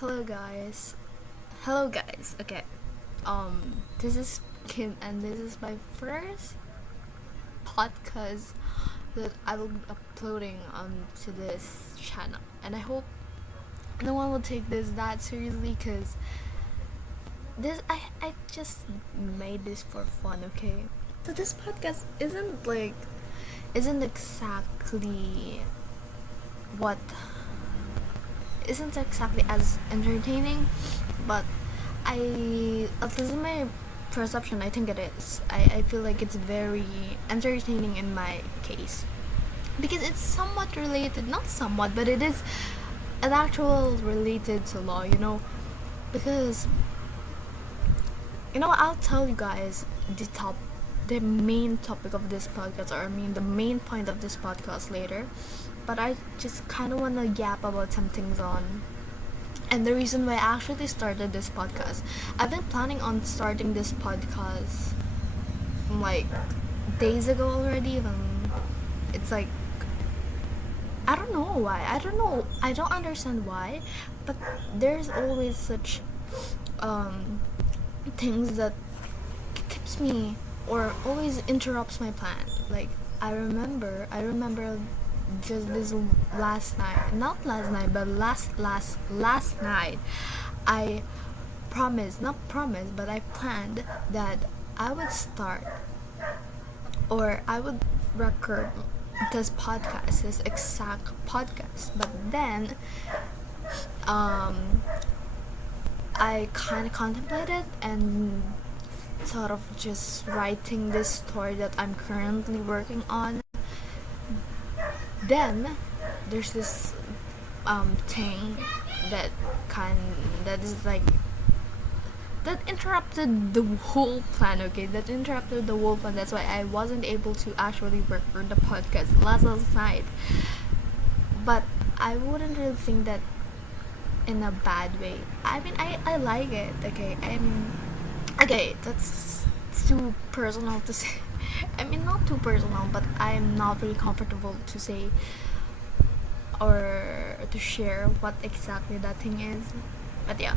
Hello guys. Hello guys. Okay. This is Kim and this is my first podcast that I will be uploading onto this channel. And I hope no one will take this that seriously cuz I just made this for fun, okay? So this podcast isn't exactly what isn't exactly as entertaining, but at least in my perception, I think it is. I feel like it's very entertaining in my case because it's somewhat related, not somewhat, but it is an actual related to law, because I'll tell you guys the main topic of this podcast, or I mean the main point of this podcast later, but I just kind of want to yap about some things on. And the reason why I actually started this podcast, I've been planning on starting this podcast like days ago already. It's like, I don't know why. I don't understand why, but there's always such things that keeps me or always interrupts my plan. Like I remember just this last night, not last night, but last night, I not promised, but I planned that I would start or I would record this exact podcast. But then, I kind of contemplated and sort of just writing this story that I'm currently working on. Then there's this thing that is like that interrupted the whole plan. Okay, that interrupted the whole plan. That's why I wasn't able to actually record the podcast last night. But I wouldn't really think that in a bad way. I mean, I like it. Okay, that's too personal to say. I mean, not too personal, but I'm not really comfortable to say or to share what exactly that thing is. But yeah.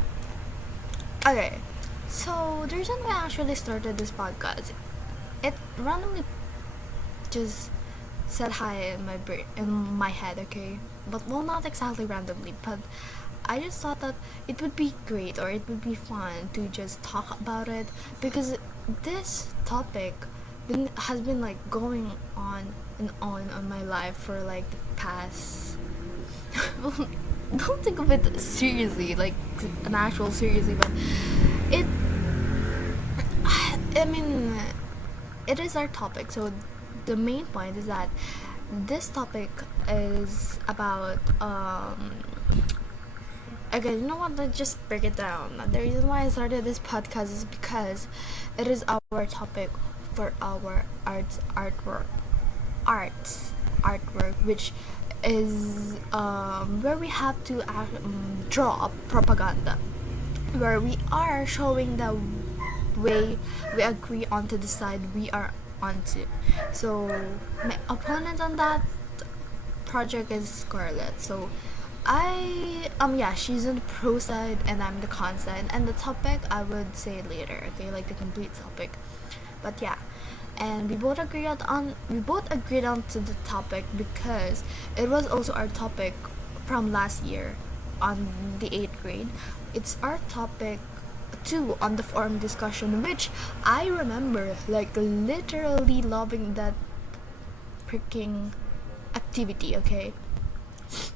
Okay. So the reason why I actually started this podcast, it randomly just said hi in my head, okay? But well, not exactly randomly, but I just thought that it would be great or it would be fun to just talk about it because this topic has been like going on and on my life for like the past don't think of it seriously, like an actual seriously, but it I mean it is our topic. So the main point is that this topic is about okay, you know what, let's just break it down. The reason why I started this podcast is because it is our topic for our artwork, which is where we have to draw up propaganda, where we are showing the way we agree on to the side we are onto. So my opponent on that project is Scarlett. So she's on the pro side and I'm the con side, and the topic I would say later, okay, like the complete topic. But yeah, and we both agreed on to the topic because it was also our topic from last year on the 8th grade. It's our topic too on the forum discussion, which I remember like literally loving that freaking activity, okay?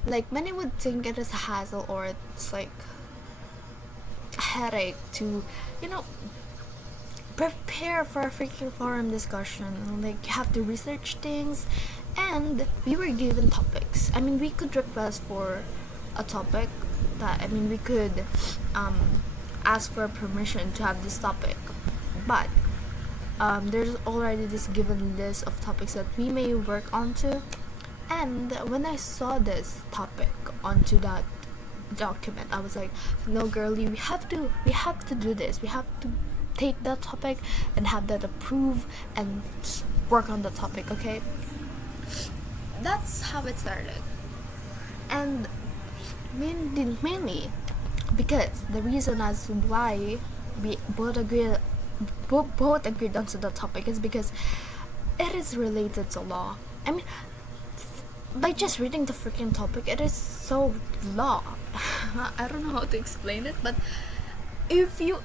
Like many would think it is a hassle or it's like a headache to, prepare for a freaking forum discussion. Like you have to research things, and we were given topics. I mean, we could request for a topic we could ask for permission to have this topic, but there's already this given list of topics that we may work onto. And when I saw this topic onto that document, I was like, no girlie, we have to do this. We have to take that topic and have that approved and work on the topic, okay? That's how it started. And mainly because the reason as to why we both agreed onto the topic is because it is related to law. I mean, by just reading the freaking topic, it is so law. I don't know how to explain it, but if you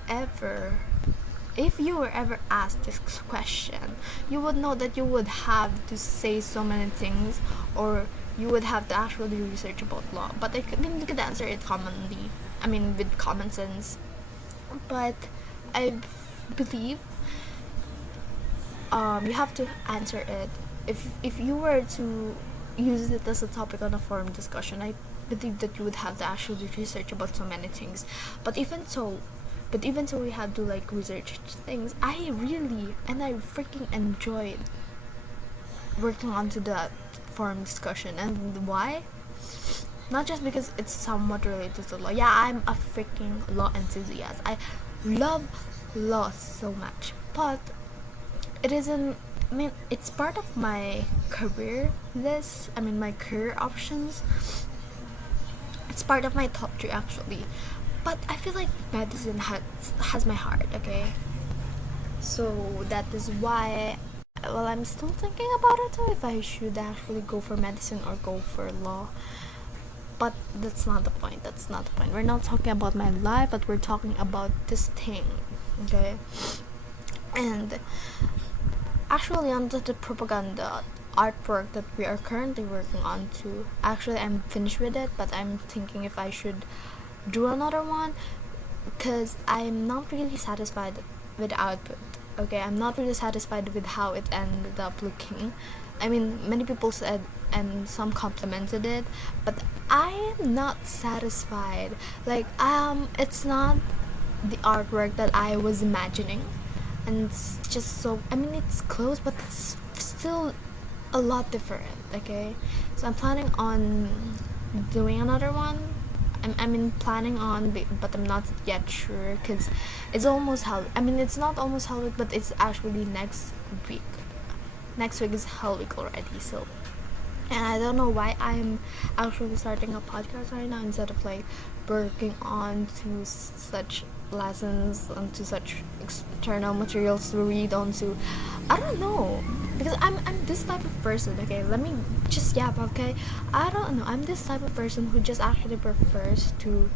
were ever asked this question, you would know that you would have to say so many things, or you would have to actually research about law. But I mean, you could answer it commonly. I mean, with common sense. But I believe you have to answer it. If you were to use it as a topic on a forum discussion, I believe that you would have to actually research about so many things. But even so, we had to like research things. I freaking enjoyed working onto that forum discussion. And why? Not just because it's somewhat related to law. Yeah, I'm a freaking law enthusiast. I love law so much. But it isn't, I mean, it's part of my career list. I mean, my career options. It's part of my top 3 actually. But I feel like medicine has my heart, okay? So that is why, well, I'm still thinking about it, if I should actually go for medicine or go for law. But that's not the point. We're not talking about my life, but we're talking about this thing, okay? And actually, under the propaganda artwork that we are currently working on to, actually I'm finished with it, but I'm thinking if I should do another one, because I'm not really satisfied with the output. Okay, I'm not really satisfied with how it ended up looking. I mean, many people said and some complimented it, but I am not satisfied. Like, it's not the artwork that I was imagining, and it's just so, I mean, it's close, but it's still a lot different. Okay, so I'm planning on doing another one. Planning on, but I'm not yet sure, because it's almost Hell. I mean, it's not almost Hell Week, but it's actually next week. Next week is Hell Week already, so. And I don't know why I'm actually starting a podcast right now instead of like working on to such lessons, onto such external materials to read onto. I don't know, because I'm this type of person. Okay, let me just yap. Okay, I don't know. I'm this type of person who just actually prefers to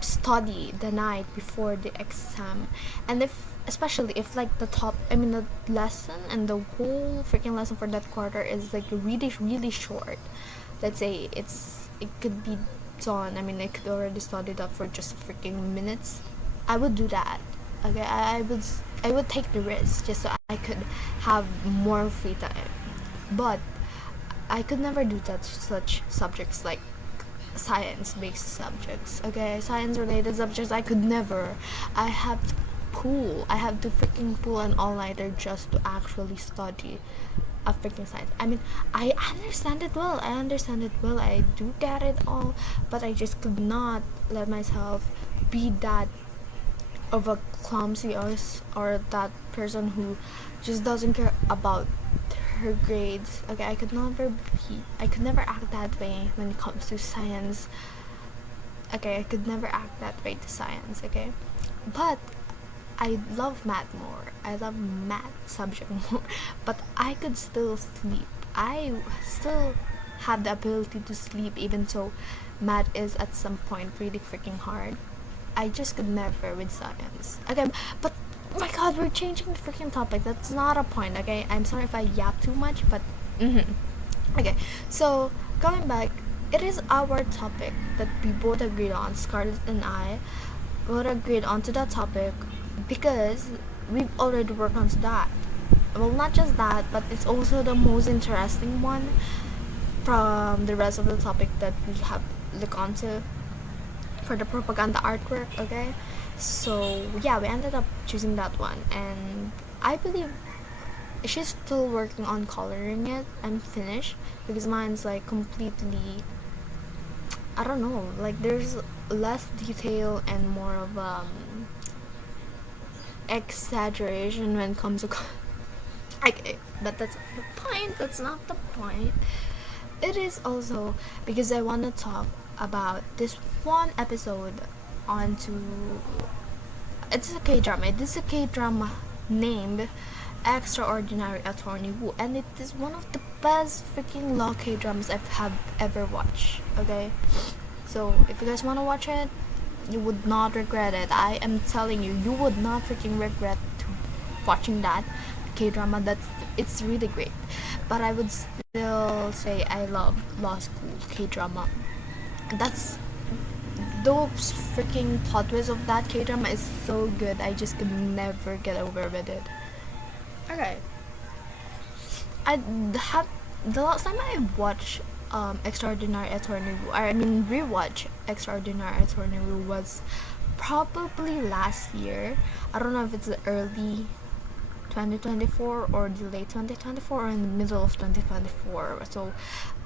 study the night before the exam, and especially if like the lesson and the whole freaking lesson for that quarter is like really short. Let's say it could be done. I mean, I could already study that for just freaking minutes. I would do that. Okay, I would take the risk just so I could have more free time. But I could never do that such subjects like science-based subjects. Okay, science-related subjects I could never. I have to freaking pull an all-nighter just to actually study a freaking science. I mean, I understand it well. I do get it all, but I just could not let myself be that of a clumsy or that person who just doesn't care about her grades. Okay, I could never act that way when it comes to science. Okay, I could never act that way to science. Okay, but I love math more. I love math subject more, but I could still sleep. I still have the ability to sleep, even though math is at some point really freaking hard. I just could never with science. Okay, but oh my god, we're changing the freaking topic. That's not a point. Okay, I'm sorry if I yap too much, but okay. So going back, it is our topic that we both agreed on. Scarlett and I both agreed onto that topic because we've already worked on that. Well, not just that, but it's also the most interesting one from the rest of the topic that we have looked onto for the propaganda artwork. Okay, so yeah, we ended up choosing that one, and I believe she's still working on coloring it. I'm finished because mine's like completely, I don't know, like there's less detail and more of exaggeration when it comes to okay, but that's not the point. it is also because I want to talk about this one episode onto it's a K-drama. It is a K-drama named Extraordinary Attorney Woo, and it is one of the best freaking law K-dramas have ever watched. Okay, so if you guys want to watch it, you would not regret it. I am telling you, you would not freaking regret watching that K-drama. It's really great. But I would still say I love law school K-drama. That's those freaking plot twists of that K-drama is so good. I just could never get over with it. Okay. I have the last time I watched Extraordinary Attorney Woo, rewatch Extraordinary Attorney Woo was probably last year. I don't know if it's the early 2024 or the late 2024 or in the middle of 2024. So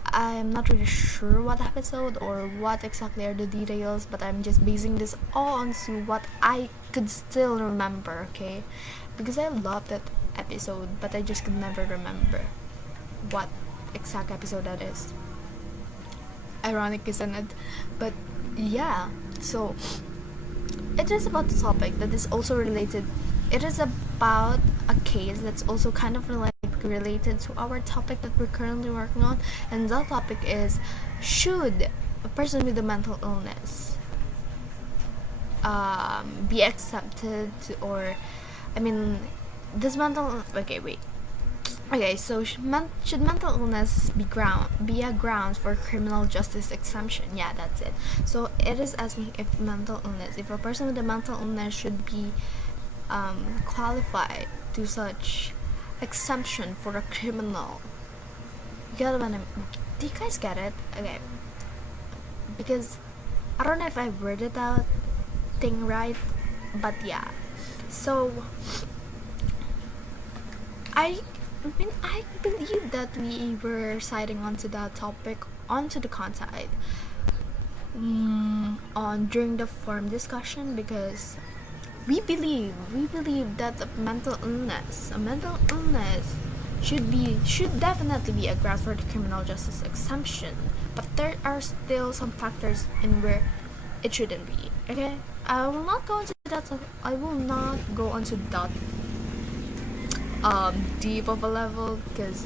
I'm not really sure what episode or what exactly are the details, but I'm just basing this all on what I could still remember, okay? Because I love that episode, but I just could never remember what exact episode that is. Ironic, isn't it? But yeah, so it is about the topic that is also related. It is about a case that's also kind of related to our topic that we're currently working on, and that topic is, should a person with a mental illness be accepted, or does mental so should mental illness be a grounds for criminal justice exemption? Yeah, that's it. So it is asking if a person with a mental illness should be qualified to such exemption for a criminal. Do you guys get it? Okay, because I don't know if I worded that thing right, but yeah. So I believe that we were siding onto that topic, onto the content on during the forum discussion, because we believe that a mental illness should definitely be a ground for the criminal justice exemption, but there are still some factors in where it shouldn't be. Okay, I will not go into that deep of a level because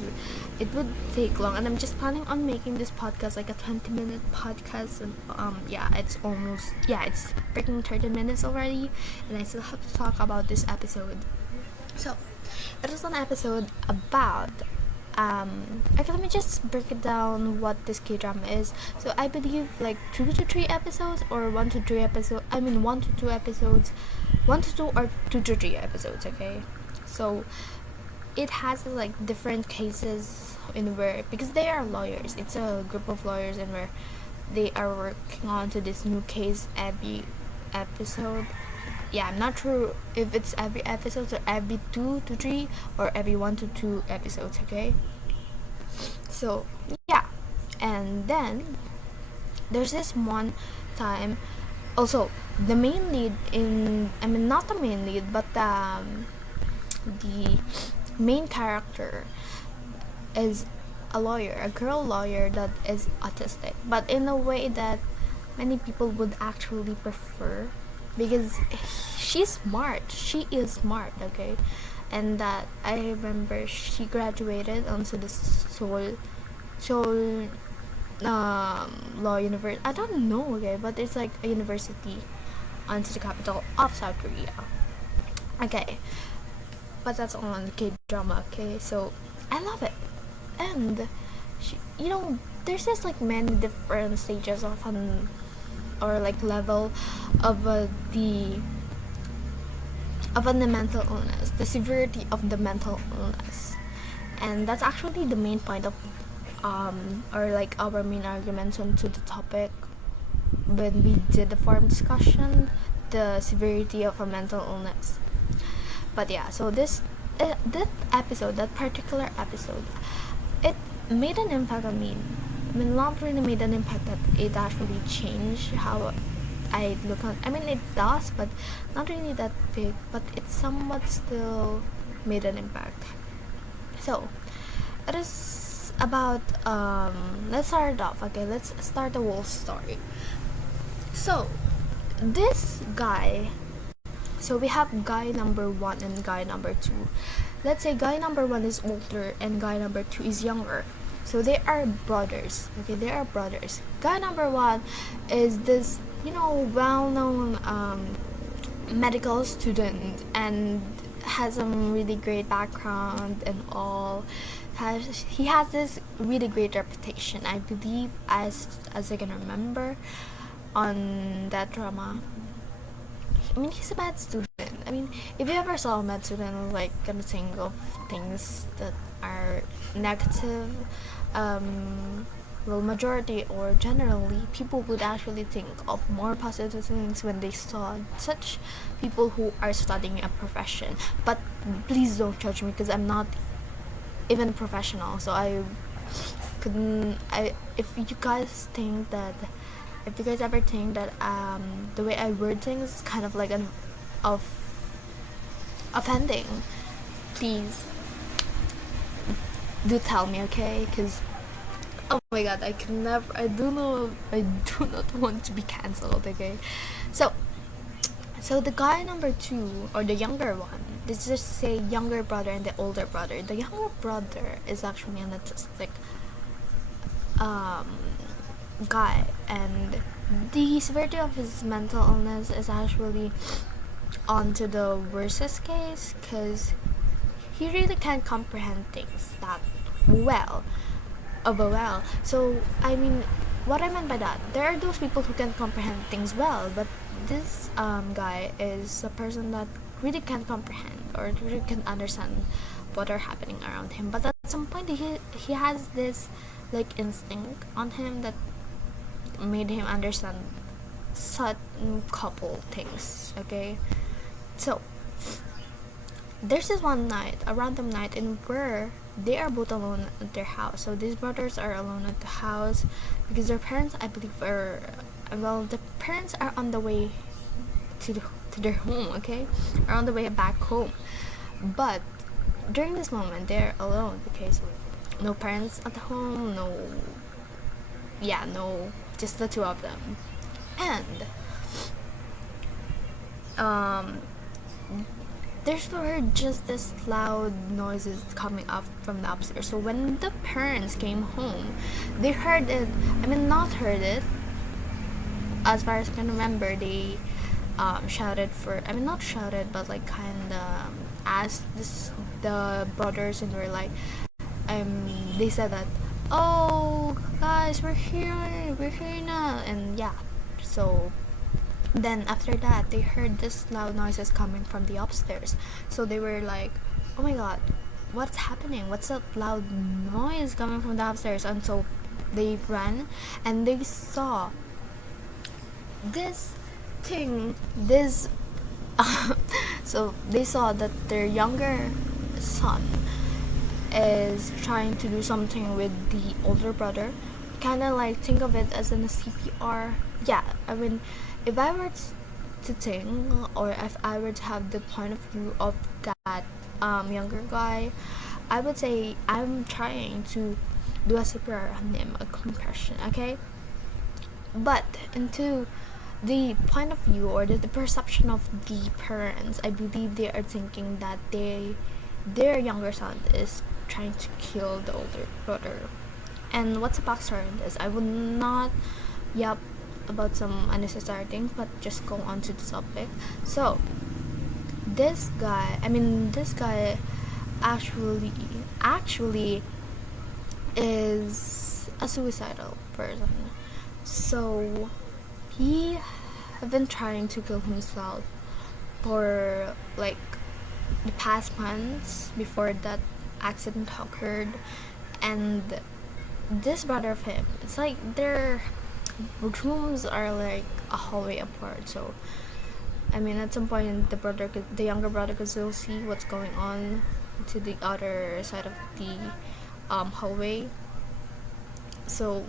it would take long, and I'm just planning on making this podcast like a 20-minute podcast, and it's freaking 30 minutes already, and I still have to talk about this episode. So it is an episode about okay, let me just break it down what this K-drama is. So I believe like 2 to 3 episodes, or 1 to 2 episodes, 1 to 2 episodes, 1 to 2 or 2 to 3 episodes. Okay, so it has like different cases in where, because they are lawyers, it's a group of lawyers, and where they are working on to this new case every episode. Yeah, I'm not sure if it's every episode or every 2 to 3 or every 1 to 2 episodes. Okay, so yeah, and then there's this one time also the main lead not the main lead, but the main character is a girl lawyer that is autistic, but in a way that many people would actually prefer, because she is smart, okay? And that I remember she graduated onto the Seoul law university. I don't know, okay, but it's like a university onto the capital of South Korea. Okay, but that's all on the K-drama. Okay, so I love it, and there's just like many different stages of level of the mental illness, the severity of the mental illness, and that's actually the main point of our main arguments onto the topic when we did the forum discussion, the severity of a mental illness. But yeah, so that particular episode, it made an impact on me. Not really made an impact that it actually changed how I look on. It does, but not really that big. But it somewhat still made an impact. So it is about let's start it off. Okay, let's start the whole story. So this guy, so we have guy number 1 and guy number 2. Let's say guy number 1 is older and guy number 2 is younger, so they are brothers. Okay, they are brothers. Guy number 1 is this, well-known medical student and has some really great background and all. He has this really great reputation, I believe, as I can remember on that drama. I mean, he's a med student. I mean, if you ever saw a med student like gonna think of things that are negative, well, majority or generally, people would actually think of more positive things when they saw such people who are studying a profession. But please don't judge me, because I'm not even a professional, so I couldn't. If you guys think that, if you guys ever think that the way I word things is kind of like offending, please do tell me, okay? Because oh my god, I do not want to be cancelled, okay? So the guy number 2, or the younger one, let's just say younger brother and the older brother. The younger brother is actually an autistic guy, and the severity of his mental illness is actually onto the worstest case, because he really can't comprehend things that well. So I mean, what I meant by that, there are those people who can comprehend things well, but this guy is a person that really can't comprehend or really can understand what are happening around him. But at some point, he has this like instinct on him that made him understand certain couple things. Okay, so there's this one night, a random night, in where they are both alone at their house. So these brothers are alone at the house because their parents, I believe, the parents are on the way to their home. Okay, are on the way back home. But during this moment, they're alone. Okay, so no parents at home, no, just the two of them, and there's heard just this loud noises coming up from the upstairs. So when the parents came home, they heard it. I mean, not heard it. As far as I can remember, they shouted for. I mean, not shouted, but like kind of asked the brothers, and were like, they said that, "Oh, guys, we're here now," and yeah, so. Then after that, they heard this loud noises coming from the upstairs. So they were like, "Oh my god, what's happening? What's that loud noise coming from the upstairs?" And so they ran, and they saw this thing. So they saw that their younger son is trying to do something with the older brother. Kind of like think of it as in a CPR. Yeah, I mean, if I were to think, or if I were to have the point of view of that younger guy, I would say I'm trying to do a CPR on him, a compression, okay? But into the point of view, or the perception of the parents, I believe they are thinking that their younger son is trying to kill the older brother. And what's the backstory in this? I would not about some unnecessary things, but just go on to the topic. So this guy actually is a suicidal person. So he have been trying to kill himself for like the past months before that accident occurred. And this brother of him, it's like their rooms are like a hallway apart. So I mean, at some point the younger brother could still see what's going on to the other side of the hallway. So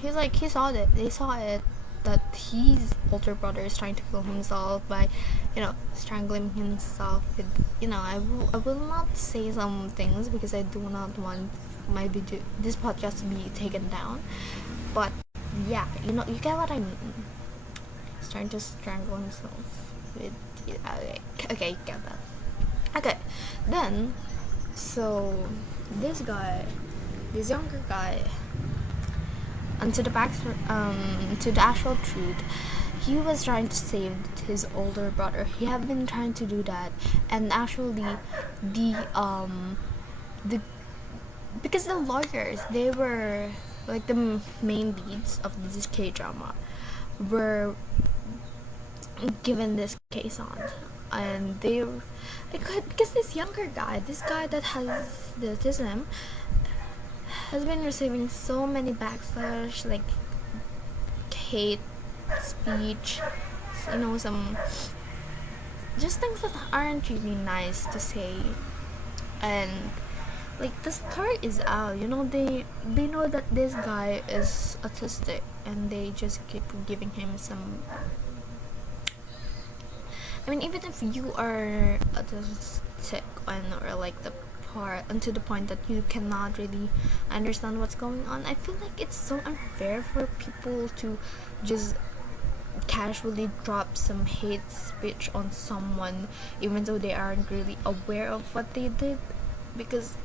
he saw it. They saw it, that his older brother is trying to kill himself by, strangling himself with, I will not say some things because I do not want my video, this podcast, to be taken down. But yeah, you get what I mean. He's trying to strangle himself with. Okay, you get that. Okay, then, so this younger guy, and to the to the actual truth, he was trying to save his older brother. He had been trying to do that, and actually, the because the lawyers, they were like the main leads of this K drama, were given this case on, and they because this younger guy, this guy that has the autism, has been receiving so many backslash, like hate speech, some just things that aren't really nice to say. And like the story is out, they know that this guy is autistic, and they just keep giving him some. I mean, even if you are autistic or like the part, and to the point that you cannot really understand what's going on, I feel like it's so unfair for people to just casually drop some hate speech on someone, even though they aren't really aware of what they did. Because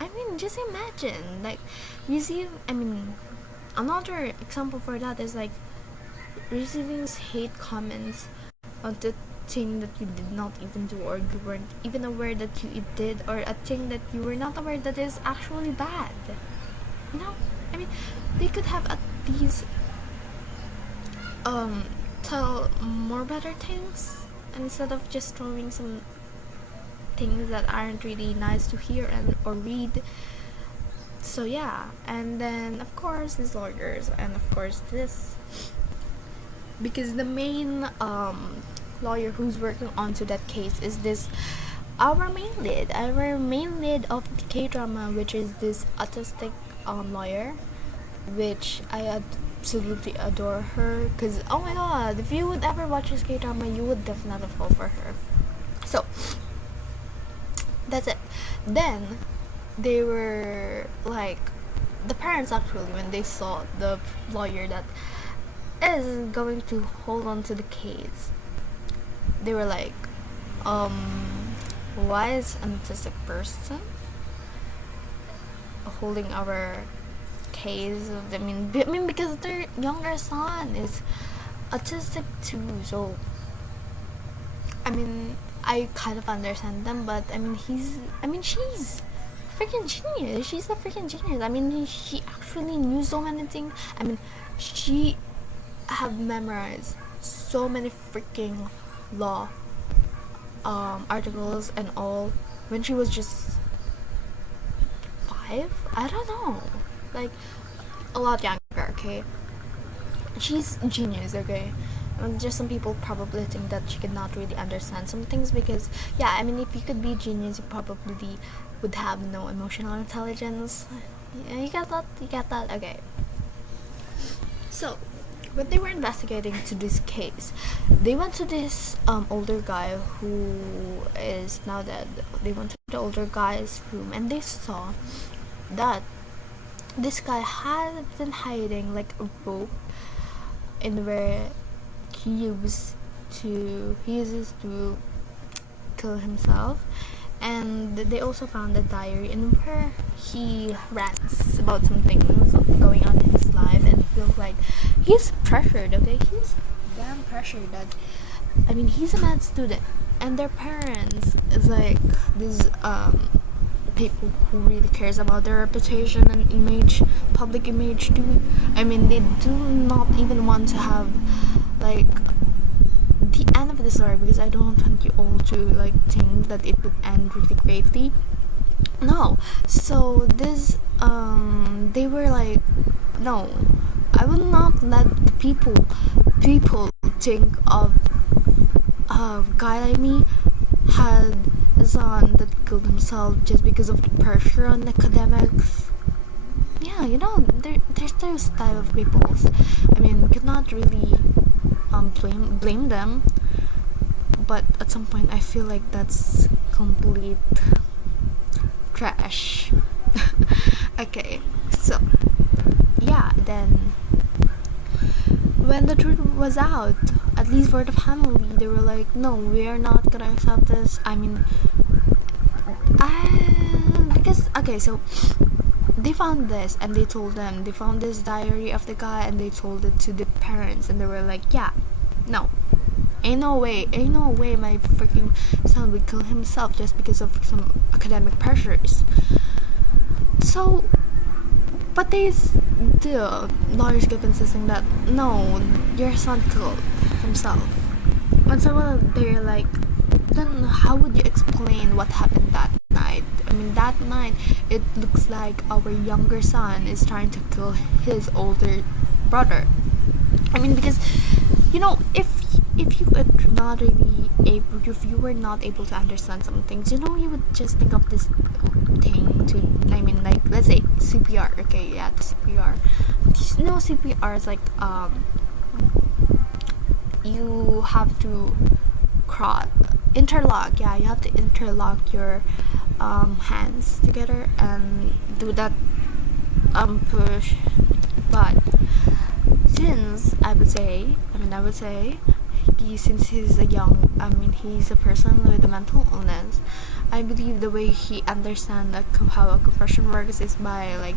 I mean, just imagine, like, another example for that is like receiving hate comments on the thing that you did not even do, or you weren't even aware that you did, or a thing that you were not aware that is actually bad. I mean, they could have at least tell more better things, instead of just throwing some things that aren't really nice to hear or read. So yeah, and then of course these lawyers, and of course this, because the main lawyer who's working onto that case is this our main lead of the K-drama, which is this autistic lawyer, which I absolutely adore her, because oh my god, if you would ever watch this K-drama, you would definitely fall for her. So that's it. Then they were like, the parents actually, when they saw the lawyer that is going to hold on to the case, they were like, why is an autistic person holding our case? I mean because their younger son is autistic too. So I mean, I kind of understand them, but she's freaking genius. She's a freaking genius. I mean, she actually knew so many things. I mean, she have memorized so many freaking law articles and all when she was just 5. I don't know, like a lot younger. Okay, she's genius. Okay. Just some people probably think that she cannot really understand some things, because yeah, I mean, if you could be a genius, you probably would have no emotional intelligence. Yeah, you get that. Okay. So when they were investigating to this case, they went to this older guy who is now dead. They went to the older guy's room, and they saw that this guy had been hiding like a rope in where he uses to kill himself. And they also found a diary in where he rants about some things going on in his life, and feels like he's pressured. Okay, he's damn pressured. That I mean, he's a mad student, and their parents is like these people who really cares about their reputation and image, public image too. I mean, they do not even want to have like the end of the story, because I don't want you all to like think that it would end really greatly. No. So this they were like, no, I will not let the people think of a guy like me had a son that killed himself just because of the pressure on academics. Yeah, there's those type of people. I mean, we cannot really blame them, but at some point I feel like that's complete trash. Okay, so yeah, then when the truth was out, at least for the family, they were like, no, we are not gonna accept this. I mean, because okay, so they found this and they told them they found this diary of the guy and they told it to the parents and they were like, yeah, no, ain't no way my freaking son would kill himself just because of some academic pressures. So, but they still, lawyers kept insisting that no, your son killed himself. And so they're like, then how would you explain what happened that night? I mean, that night it looks like our younger son is trying to kill his older brother. I mean, because if you were not really able, if you were not able to understand some things, you would just think of this thing to, I mean, like, let's say CPR. Okay, yeah, the CPR. CPR is like you have to interlock. Yeah, you have to interlock your hands together and do that push. But since I would say since he's he's a person with a mental illness, I believe the way he understands like how a compression works is by like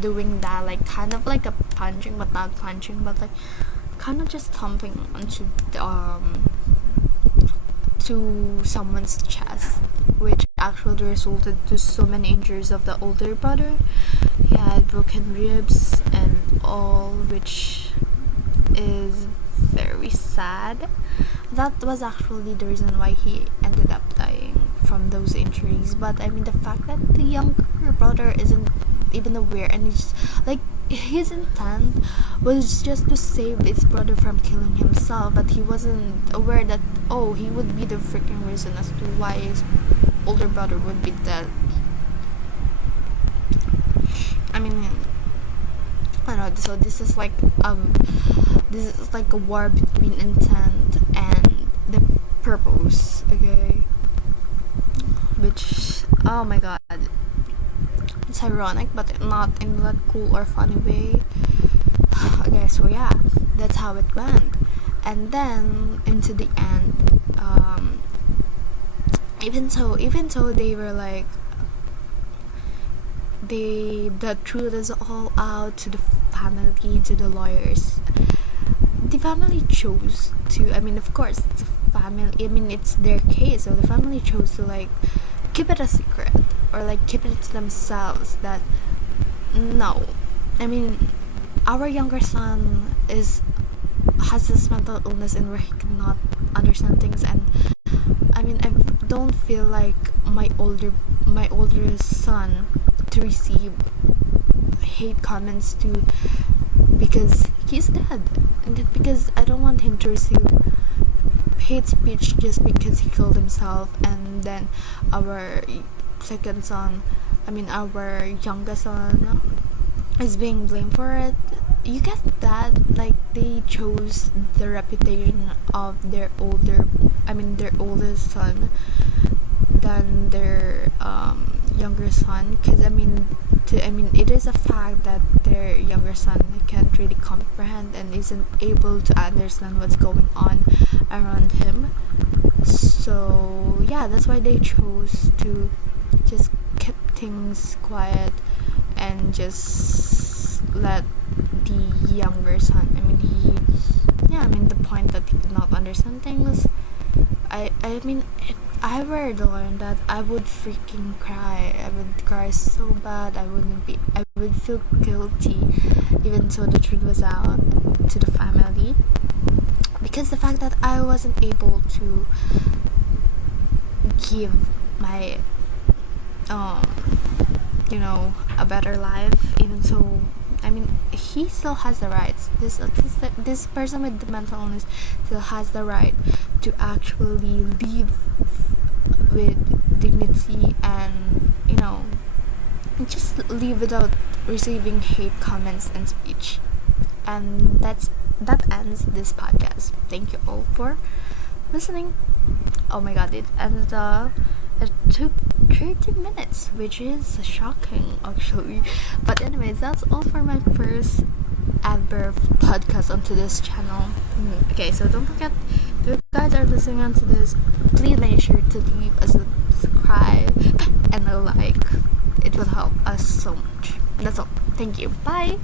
doing that, like kind of like a punching, but not punching, but like kind of just thumping onto to someone's chest, which actually resulted to so many injuries of the older brother. He had broken ribs and all, which is very sad. That was actually the reason why he ended up dying from those injuries. But I mean, the fact that the younger brother isn't even aware, and he's like, his intent was just to save his brother from killing himself, but he wasn't aware that he would be the freaking reason as to why his older brother would be dead. I mean, I don't know. So this is like a war between intent and the purpose. Okay, which, oh my god, it's ironic, but not in that cool or funny way. Okay, so yeah, that's how it went. And then into the end, even so they were like, the truth is all out to the family, to the lawyers. The family chose to, I mean, of course it's a family, I mean, it's their case, so the family chose to like keep it a secret or like keep it to themselves that no, I mean, our younger son has this mental illness and where he cannot understand things. And I mean, I don't feel like my older son to receive hate comments to, because he's dead, and because I don't want him to receive hate speech just because he killed himself. And then our second son, I mean our youngest son, is being blamed for it. You get that, like, they chose the reputation of their oldest son than their younger son, because it is a fact that their younger son can't really comprehend and isn't able to understand what's going on around him. So yeah, that's why they chose to just keep things quiet and just let the younger son, the point that he did not understand things. I mean, if I were to learn that, I would freaking cry. I would cry so bad. I would feel guilty, even though the truth was out to the family, because the fact that I wasn't able to give my a better life, even though, I mean, he still has the rights. This person with the mental illness still has the right to actually live with dignity and just live without receiving hate comments and speech. And that ends this podcast. Thank you all for listening. Oh my god, it took 30 minutes, which is shocking actually. But anyways, that's all for my first ever podcast onto this channel. Okay, so don't forget, if you guys are listening onto this, please make sure to leave a subscribe and a like. It will help us so much. That's all. Thank you. Bye.